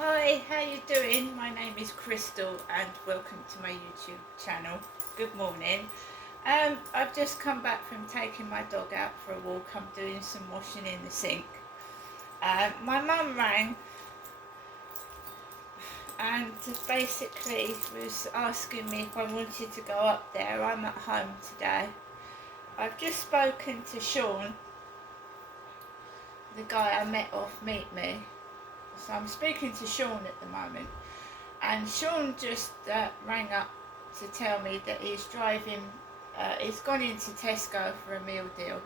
Hi, how you doing? My name is Crystal and welcome to my YouTube channel. Good morning. I've just come back from taking my dog out for a walk. I'm doing some washing in the sink. My mum rang and basically was asking me if I wanted to go up there. I'm at home today. I've just spoken to Sean, the guy I met off Meet Me. So I'm speaking to Sean at the moment. And Sean just rang up to tell me that he's driving, he's gone into Tesco for a meal deal,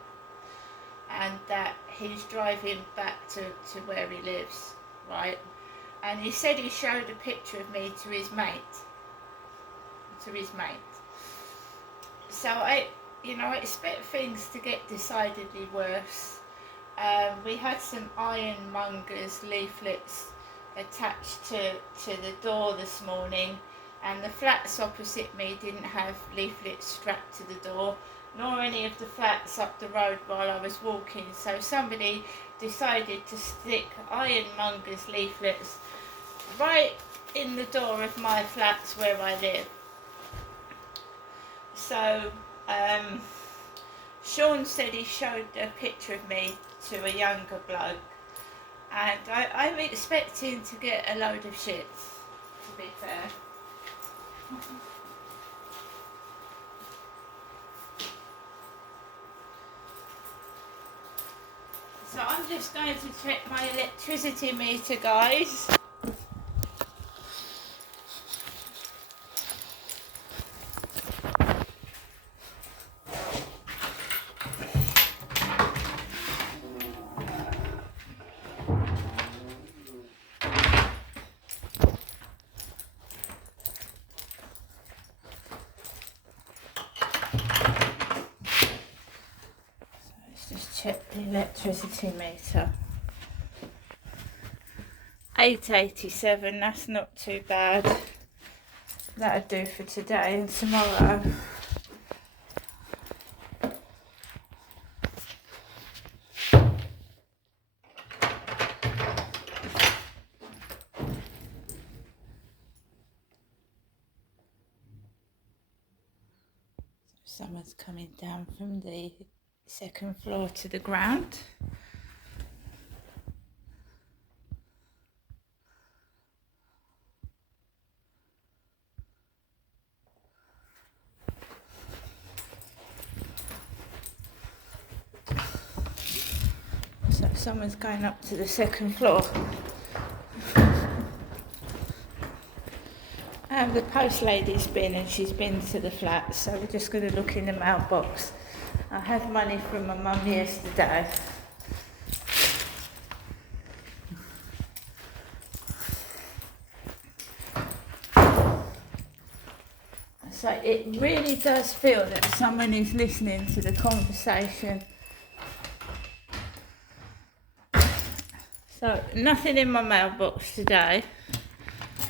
and that he's driving back to where he lives, right? And he said he showed a picture of me to his mate. So I expect things to get decidedly worse. We had some ironmongers leaflets attached to the door this morning, and the flats opposite me didn't have leaflets strapped to the door, nor any of the flats up the road while I was walking. So somebody decided to stick ironmongers leaflets right in the door of my flats where I live. So Sean said he showed a picture of me to a younger bloke, and I'm expecting to get a load of shit, to be fair. So I'm just going to check my electricity meter, guys. Check the electricity meter. 887, that's not too bad. That'll do for today and tomorrow. Someone's coming down from the second floor to the ground. So someone's going up to the second floor. The post lady's been, and she's been to the flat, so we're just going to look in the mailbox. I had money from my mum yesterday. So it really does feel that someone is listening to the conversation. So nothing in my mailbox today.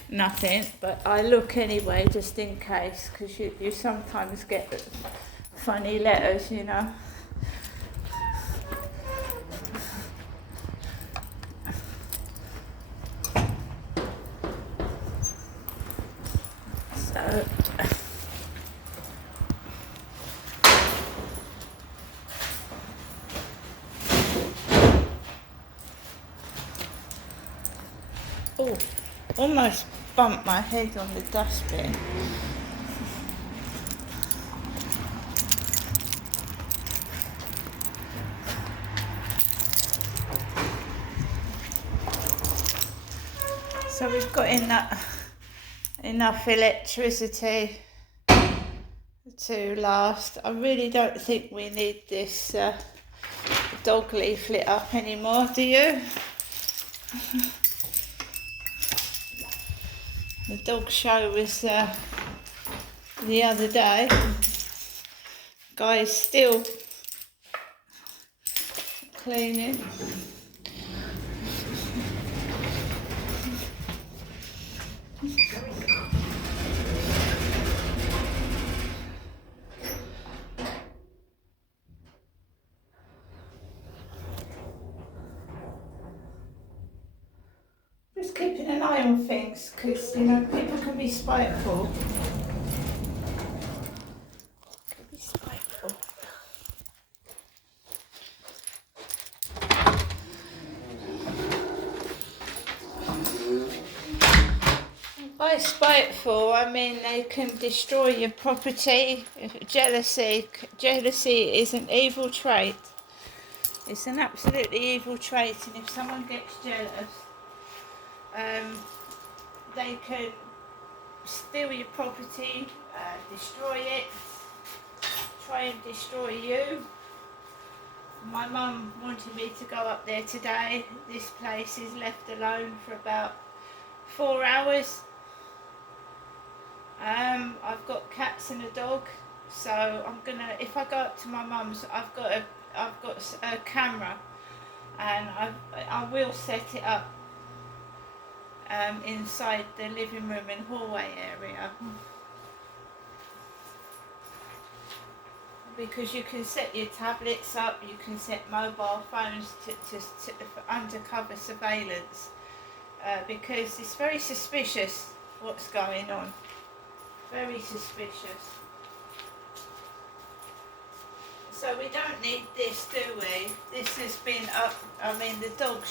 Nothing, but I look anyway just in case, because you sometimes get funny letters, you know. So oh, almost bumped my head on the dustbin. So we've got enough electricity to last. I really don't think we need this dog leaflet up anymore, do you? The dog show was the other day. Guy's still cleaning. Just keep keeping an eye on things, because, you know, people can be spiteful. Can be spiteful. By spiteful, I mean they can destroy your property. Jealousy is an evil trait. It's an absolutely evil trait, and if someone gets jealous, they can steal your property, destroy it, try and destroy you. My mum wanted me to go up there today. This place is left alone for about 4 hours. I've got cats and a dog, so I'm gonna, if I go up to my mum's, I've got a camera, and I will set it up inside the living room and hallway area, because you can set your tablets up, you can set mobile phones for undercover surveillance, because it's very suspicious what's going on. Very suspicious. So we don't need this, do we? This has been up. I mean, the dog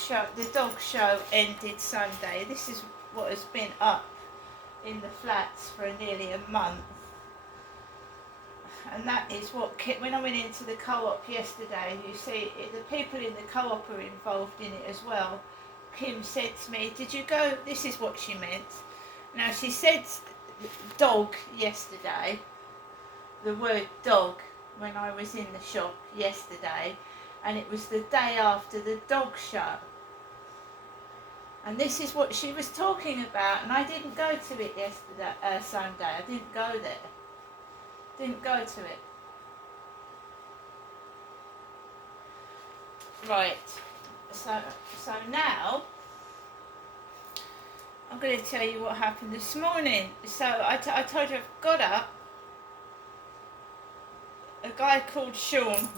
show ended Sunday. This is what has been up in the flats for nearly a month. And that is what, when I went into the co-op yesterday, you see, the people in the co-op are involved in it as well. Kim said to me, did you go, this is what she meant. Now, she said dog yesterday, the word dog, when I was in the shop yesterday, and it was the day after the dog show. And this is what she was talking about, and I didn't go to it yesterday, Sunday. I didn't go there. Didn't go to it. Right. So now I'm going to tell you what happened this morning. So I told you I've got up. A guy called Sean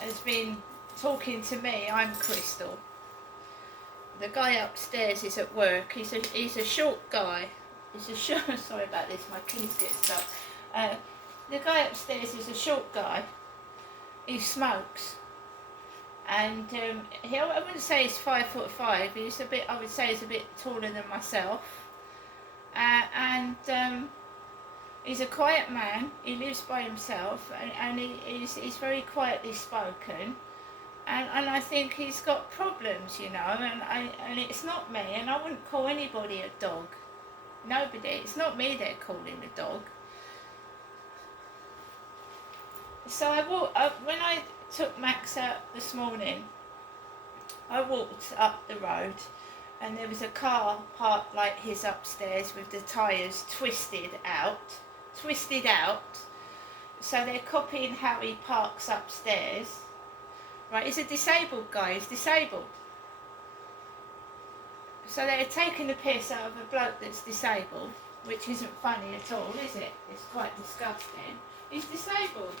has been talking to me. I'm Crystal. The guy upstairs is at work. He's a short guy. He's a short. Sorry about this. My keys get stuck. The guy upstairs is a short guy. He smokes, and I wouldn't say he's 5'5". He's a bit. I would say he's a bit taller than myself, and he's a quiet man. He lives by himself, and he's very quietly spoken. And I think he's got problems, you know, and it's not me, and I wouldn't call anybody a dog. Nobody. It's not me they're calling a dog. So when I took Max out this morning, I walked up the road, and there was a car parked like his upstairs with the tyres twisted out. So they're copying how he parks upstairs. Right, he's a disabled guy, he's disabled. So they're taking the piss out of a bloke that's disabled, which isn't funny at all, is it? It's quite disgusting. He's disabled.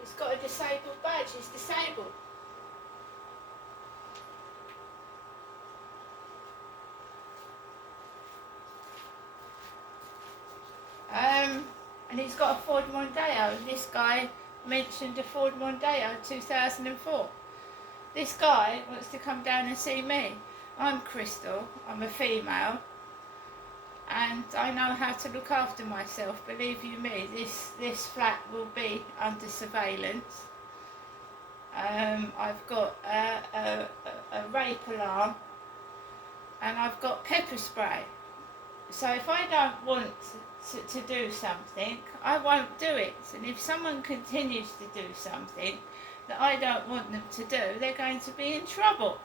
He's got a disabled badge, he's disabled. And he's got a Ford Mondeo. This guy mentioned a Ford Mondeo 2004. This guy wants to come down and see me. I'm Crystal, I'm a female, and I know how to look after myself. Believe you me, this flat will be under surveillance. I've got a rape alarm, and I've got pepper spray. So if I don't want to do something, I won't do it. And if someone continues to do something that I don't want them to do, they're going to be in trouble.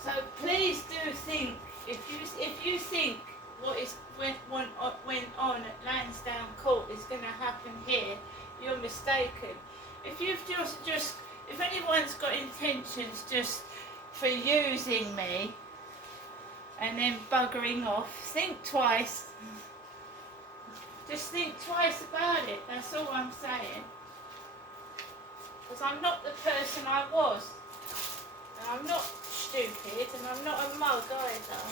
So please do think, if you think what went on at Lansdowne Court is going to happen here, you're mistaken. If you've just if anyone's got intentions just for using me and then buggering off, think twice. Just think twice about it, that's all I'm saying. because I'm not the person I was. And I'm not stupid, and I'm not a mug either.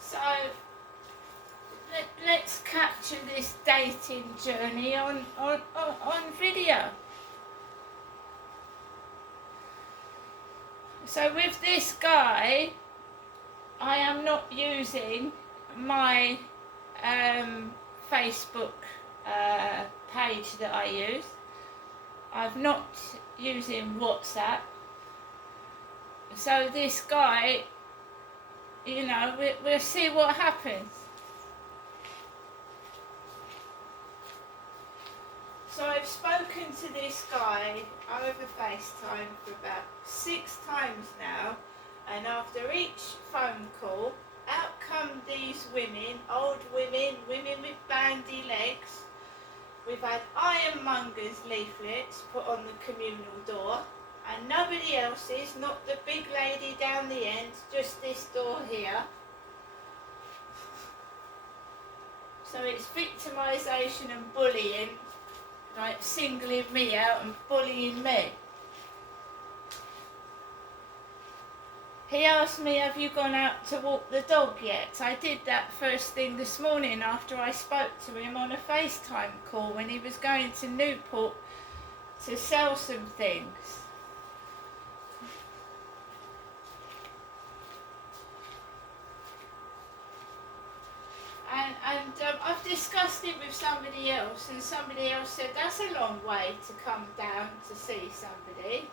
So let's capture this dating journey on video. So with this guy, I am not using my Facebook page that I use. I'm not using WhatsApp. So this guy, you know, we'll see what happens. So I've spoken to this guy over FaceTime for about 6 times now, and after each phone call, out come these women, old women, women with bandy legs. We've had ironmongers leaflets put on the communal door, and nobody else's, not the big lady down the end, just this door here. So it's victimisation and bullying, like singling me out and bullying me. He asked me, have you gone out to walk the dog yet? I did that first thing this morning after I spoke to him on a FaceTime call when he was going to Newport to sell some things. And I've discussed it with somebody else, and somebody else said that's a long way to come down to see somebody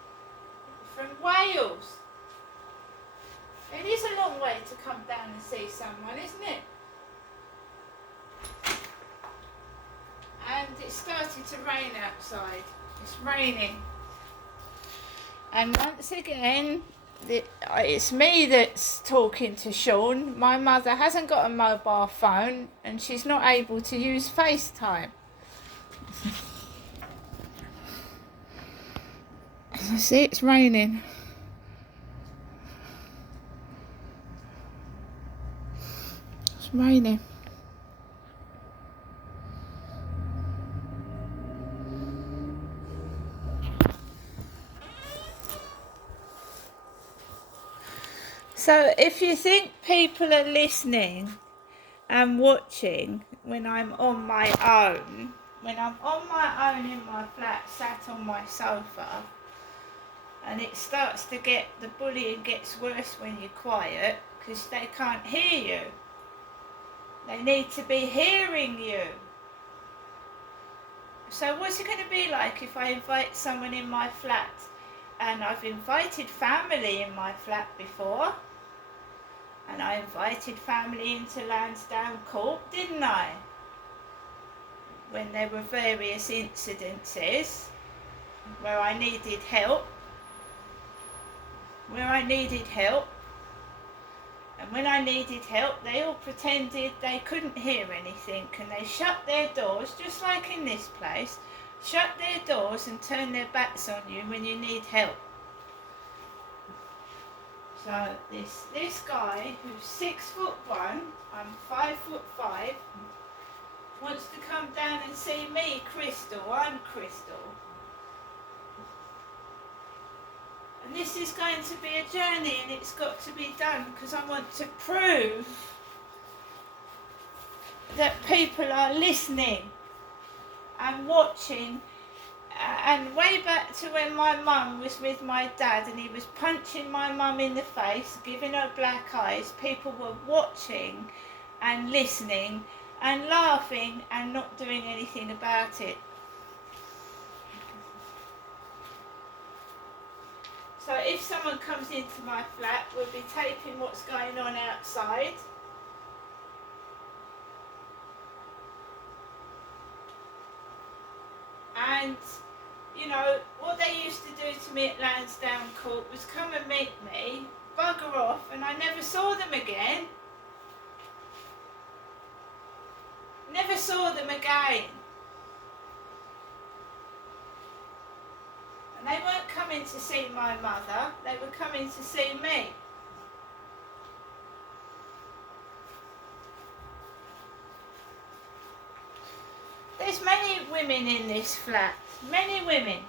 from Wales. It is a long way to come down and see someone, isn't it? And it started to rain outside. It's raining. And once again, it's me that's talking to Sean. My mother hasn't got a mobile phone and she's not able to use FaceTime. See, it's raining. It's raining. So if you think people are listening and watching when I'm on my own, in my flat, sat on my sofa, and it starts to get, the bullying gets worse when you're quiet because they can't hear you. They need to be hearing you. So what's it going to be like if I invite someone in my flat? And I've invited family in my flat before. And I invited family into Lansdowne Court, didn't I? When there were various incidences where I needed help. And when I needed help, they all pretended they couldn't hear anything, and they shut their doors, just like in this place, shut their doors and turn their backs on you when you need help. So this guy, who's 6'1", I'm 5'5", wants to come down and see me, Crystal. I'm Crystal. And this is going to be a journey, and it's got to be done because I want to prove that people are listening and watching. And way back to when my mum was with my dad and he was punching my mum in the face, giving her black eyes, people were watching and listening and laughing and not doing anything about it. So if someone comes into my flat, we'll be taping what's going on outside. And, you know, what they used to do to me at Lansdowne Court was come and meet me, bugger off, and I never saw them again. Never saw them again. And they weren't coming to see my mother, they were coming to see me. there's many women in this flat. Many women.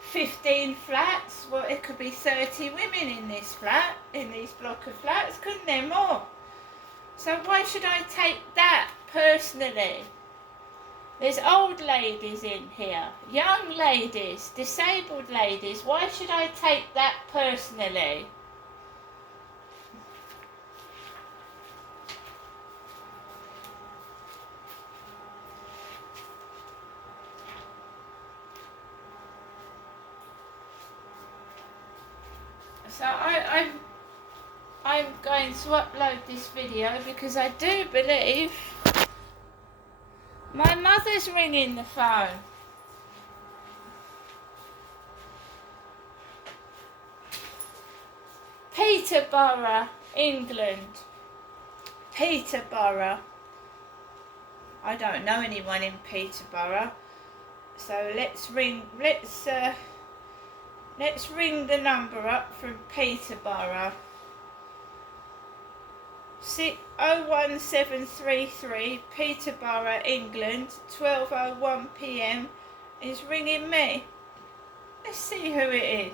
15 flats. Well, it could be 30 women in this flat, in these block of flats, couldn't there? More. So why should I take that personally? There's old ladies in here, young ladies, disabled ladies. Why should I take that personally? So I'm going to upload this video because I do believe my mother's ringing the phone. Peterborough, England. Peterborough. I don't know anyone in Peterborough, so let's ring the number up from Peterborough. 01733 Peterborough, England, 12:01 PM is ringing me. Let's see who it is.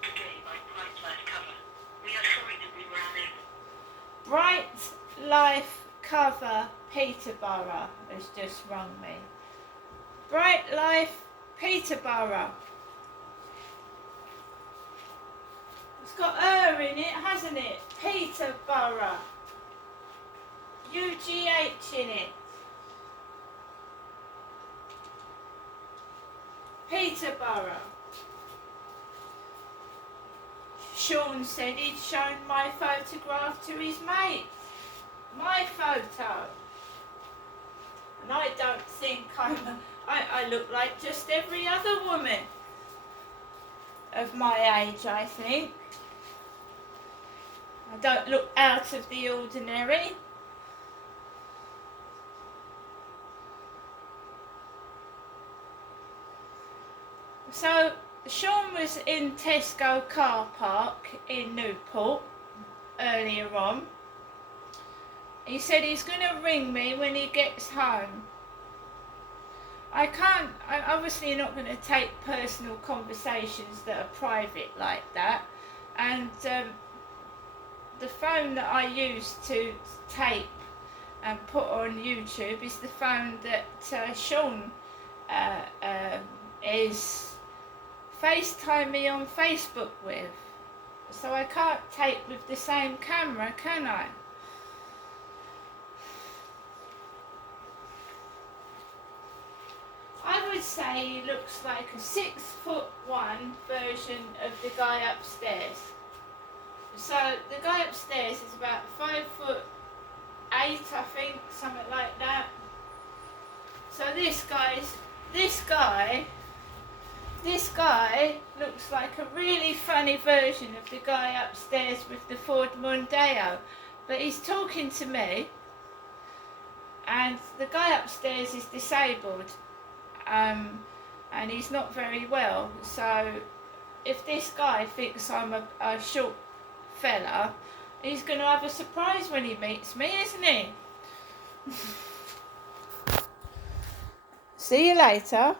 Today by Bright Life Cover. We are sorry that we were unable. Bright Life Cover Peterborough has just rung me. Bright Life Peterborough. It's got her in it, hasn't it? Peterborough. UGH in it. Peterborough. Sean said he'd shown my photograph to his mate. My photo. And I don't think I look like just every other woman of my age, I think. I don't look out of the ordinary. So Sean was in Tesco car park in Newport earlier on. He said he's going to ring me when he gets home. I'm obviously not going to take personal conversations that are private like that. And the phone that I use to tape and put on YouTube is the phone that Sean is FaceTime me on Facebook with. So I can't tape with the same camera, can I? I would say he looks like a 6'1" version of the guy upstairs. So the guy upstairs is about 5'8", I think, something like that. So this guy looks like a really funny version of the guy upstairs with the Ford Mondeo. But he's talking to me, and the guy upstairs is disabled. And he's not very well, so if this guy thinks I'm a short fella, he's going to have a surprise when he meets me, isn't he? See you later.